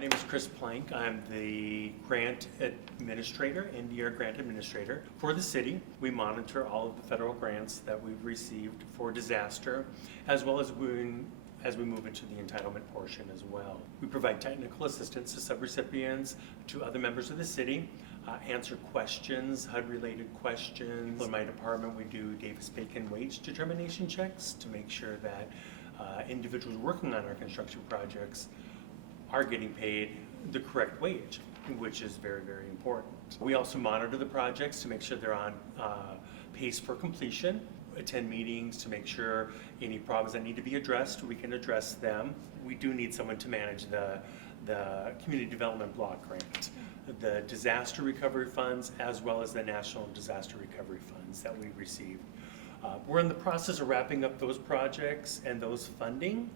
name is Chris Plank. I'm the grant administrator, NDR grant administrator for the city. We monitor all of the federal grants that we've received for disaster, as well as we move into the entitlement portion as well. We provide technical assistance to subrecipients, to other members of the city, answer questions, HUD-related questions. In my department, we do Davis-Bacon wage determination checks to make sure that individuals working on our construction projects are getting paid the correct wage, which is very, very important. We also monitor the projects to make sure they're on pace for completion, attend meetings to make sure any problems that need to be addressed, we can address them. We do need someone to manage the community development block grant, the disaster recovery funds, as well as the national disaster recovery funds that we received. We're in the process of wrapping up those projects and those funding.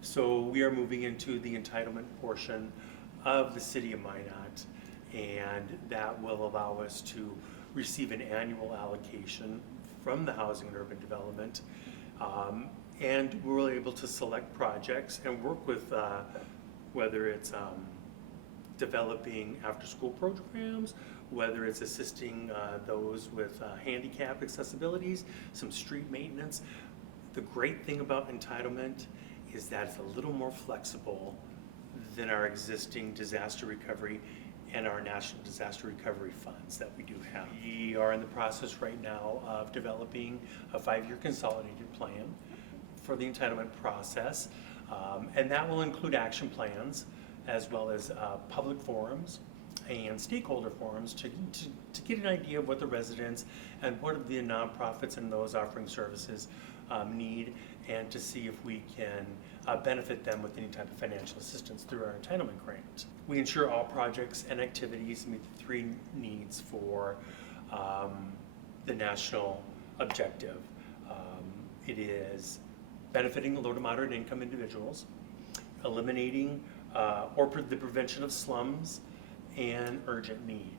So we are moving into the entitlement portion of the city of Minot, and that will allow us to receive an annual allocation from the Housing and Urban Development. And we're able to select projects and work with whether it's developing after-school programs, whether it's assisting those with handicap accessibilities, some street maintenance. The great thing about entitlement is that it's a little more flexible than our existing disaster recovery and our national disaster recovery funds that we do have. We are in the process right now of developing a 5-year consolidated plan for the entitlement process, and that will include action plans as well as public forums and stakeholder forums to get an idea of what the residents and what the nonprofits and those offering services need, and to see if we can benefit them with any type of financial assistance through our entitlement grant. We ensure all projects and activities meet the 3 needs for the national objective. It is benefiting the low to moderate income individuals, eliminating or the prevention of slums, and urgent need.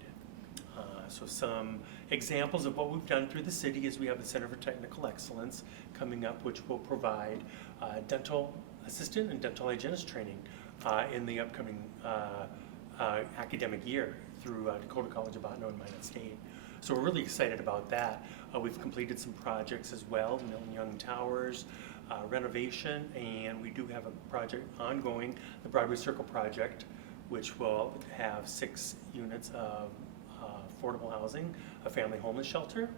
So some examples of what we've done through the city is we have the Center for Technical Excellence coming up, which will provide dental assistant and dental hygienist training in the upcoming academic year through Dakota College of Botano and Minot State. So we're really excited about that. We've completed some projects as well, Milton Young Towers, renovation, and we do have a project ongoing, the Broadway Circle project, which will have 6 units of affordable housing, a family homeless shelter,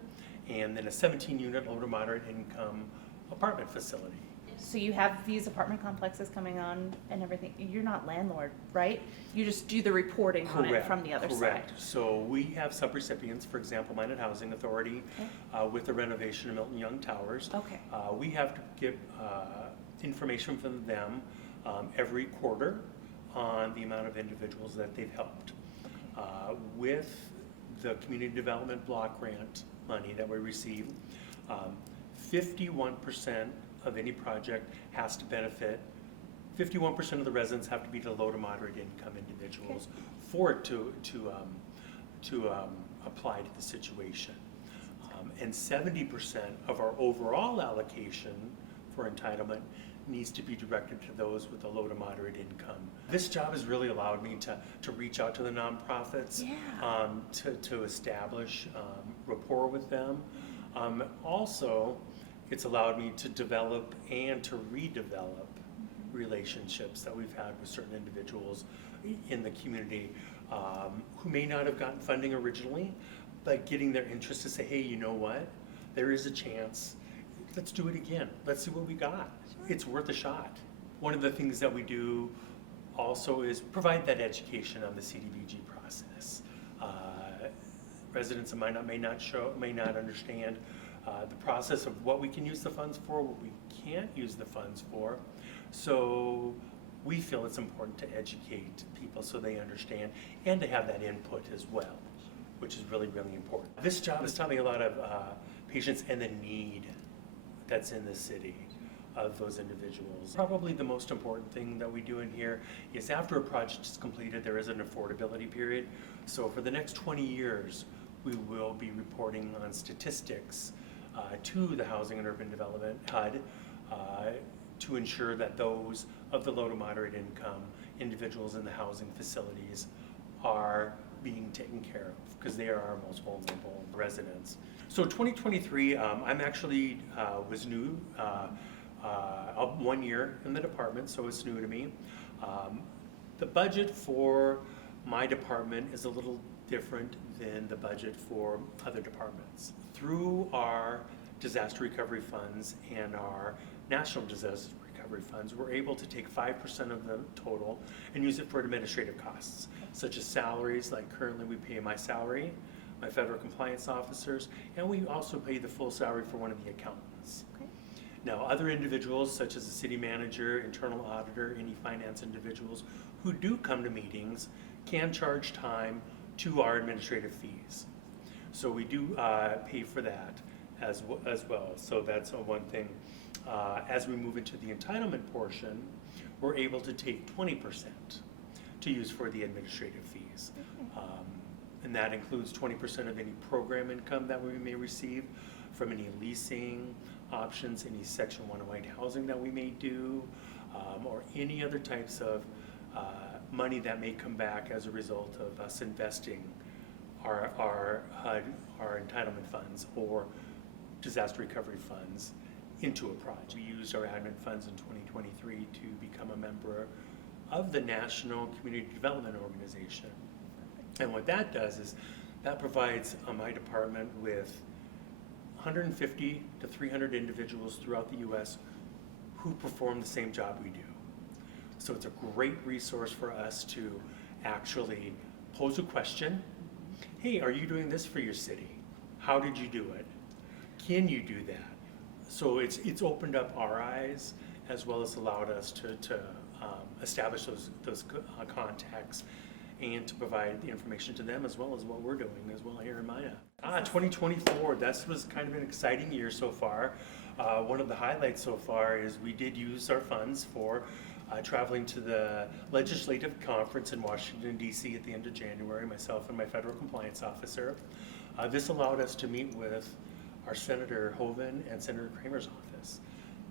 and then a 17-unit low to moderate income apartment facility. So you have these apartment complexes coming on and everything. You're not landlord, right? You just do the reporting on it from the other Correct. side. So we have subrecipients, for example, Minot Housing Authority, with the renovation of Milton Young Towers. Okay. We have to get information from them every quarter on the amount of individuals that they've helped. With the community development block grant money that we receive, 51% of any project has to benefit, 51% of the residents have to be the low to moderate income individuals for it to apply to the situation. And 70% of our overall allocation for entitlement needs to be directed to those with a low to moderate income. This job has really allowed me to reach out to the nonprofits, to establish rapport with them. Also, it's allowed me to develop and to redevelop relationships that we've had with certain individuals in the community who may not have gotten funding originally, but getting their interest to say, hey, you know what? There is a chance. Let's do it again. Let's see what we got. It's worth a shot. One of the things that we do also is provide that education on the CDBG process. Residents of Minot may not understand the process of what we can use the funds for, what we can't use the funds for. So we feel it's important to educate people so they understand and to have that input as well, which is really, really important. This job is telling me a lot of patients and the need that's in the city of those individuals. Probably the most important thing that we do in here is after a project is completed, there is an affordability period. So for the next 20 years, we will be reporting on statistics to the Housing and Urban Development, HUD, to ensure that those of the low to moderate income individuals in the housing facilities are being taken care of, because they are our most vulnerable residents. So 2023, I'm actually was new, 1 year in the department, so it's new to me. The budget for my department is a little different than the budget for other departments. Through our disaster recovery funds and our national disaster recovery funds, we're able to take 5% of the total and use it for administrative costs, such as salaries. Like currently we pay my salary, my federal compliance officers, and we also pay the full salary for one of the accountants. Okay. Now, other individuals such as the city manager, internal auditor, any finance individuals who do come to meetings can charge time to our administrative fees. So we do pay for that as well. So that's one thing. As we move into the entitlement portion, we're able to take 20% to use for the administrative fees. And that includes 20% of any program income that we may receive from any leasing options, any Section 108 housing that we may do, or any other types of money that may come back as a result of us investing our entitlement funds or disaster recovery funds into a project. We used our admin funds in 2023 to become a member of the National Community Development Organization. And what that does is that provides my department with 150 to 300 individuals throughout the U.S. who perform the same job we do. So it's a great resource for us to actually pose a question. Hey, are you doing this for your city? How did you do it? Can you do that? So it's opened up our eyes, as well as allowed us to establish those contacts and to provide the information to them, as well as what we're doing as well here in Maya. 2024, that was kind of an exciting year so far. One of the highlights so far is we did use our funds for traveling to the legislative conference in Washington, D.C. at the end of January, myself and my federal compliance officer. This allowed us to meet with our Senator Hoeven and Senator Kramer's office,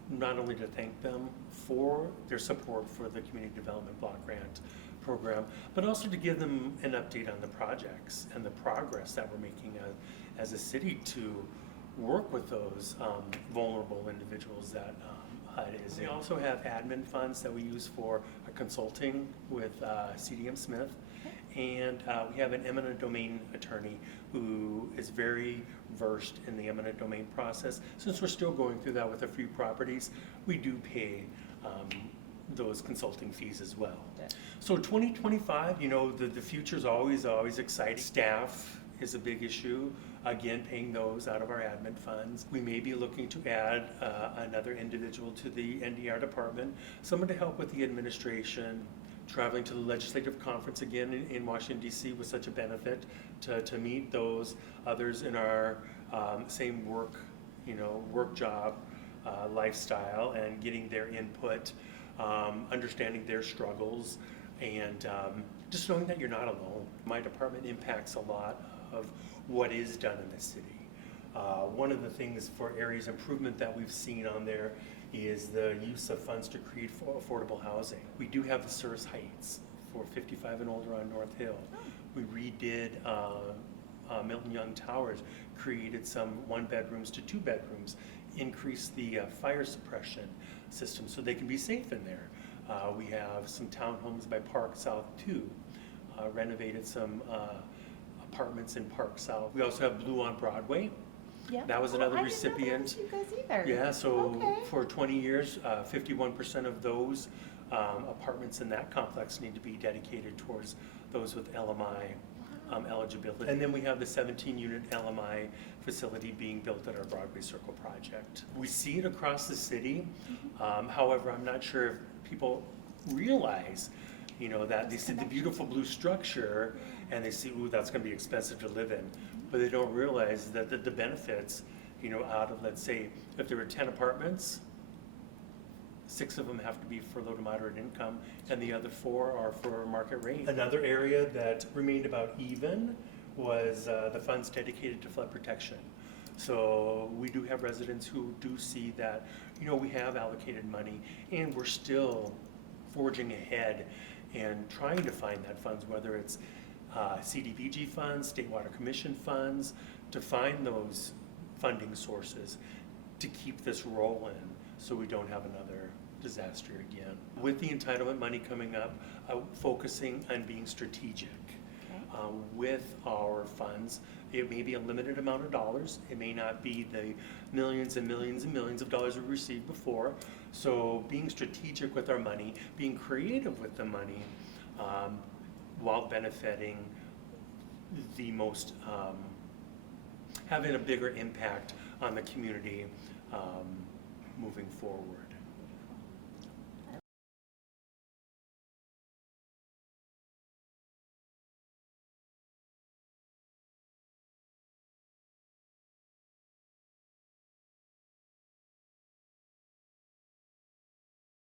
not only to thank them for their support for the Community Development Block Grant program, but also to give them an update on the projects and the progress that we're making as a city to work with those vulnerable individuals that HUD is. We also have admin funds that we use for consulting with CDM Smith, and we have an eminent domain attorney who is very versed in the eminent domain process. Since we're still going through that with a few properties, we do pay those consulting fees as well. So 2025, you know, the future's always exciting. Staff is a big issue. Again, paying those out of our admin funds. We may be looking to add another individual to the NDR department, someone to help with the administration. Traveling to the legislative conference again in Washington, D.C. was such a benefit to meet those others in our same work job, lifestyle, and getting their input, understanding their struggles, and just knowing that you're not alone. My department impacts a lot of what is done in the city. One of the things for areas improvement that we've seen on there is the use of funds to create affordable housing. We do have the Service Heights for 55 and older on North Hill. We redid Milton Young Towers, created some 1 bedrooms to 2 bedrooms, increased the fire suppression system so they can be safe in there. We have some townhomes by Park South too, renovated some apartments in Park South. We also have Blue on Broadway. Yeah. That was another recipient. I didn't know that was you guys either. Yeah, so Okay. for 20 years, 51% of those apartments in that complex need to be dedicated towards those with LMI eligibility. And then we have the 17-unit LMI facility being built at our Broadway Circle project. We see it across the city. However, I'm not sure if people realize, you know, that they see the beautiful blue structure and they see, ooh, that's going to be expensive to live in. But they don't realize that the benefits, you know, out of, let's say, if there were 10 apartments, 6 of them have to be for low to moderate income, and the other 4 are for market rate. Another area that remained about even was the funds dedicated to flood protection. So we do have residents who do see that, you know, we have allocated money, and we're still forging ahead and trying to find that funds, whether it's CDBG funds, State Water Commission funds, to find those funding sources to keep this rolling so we don't have another disaster again. With the entitlement money coming up, focusing on being strategic with our funds. It may be a limited amount of dollars. It may not be the millions and millions and millions of dollars we received before. So being strategic with our money, being creative with the money, while benefiting the most, having a bigger impact on the community moving forward.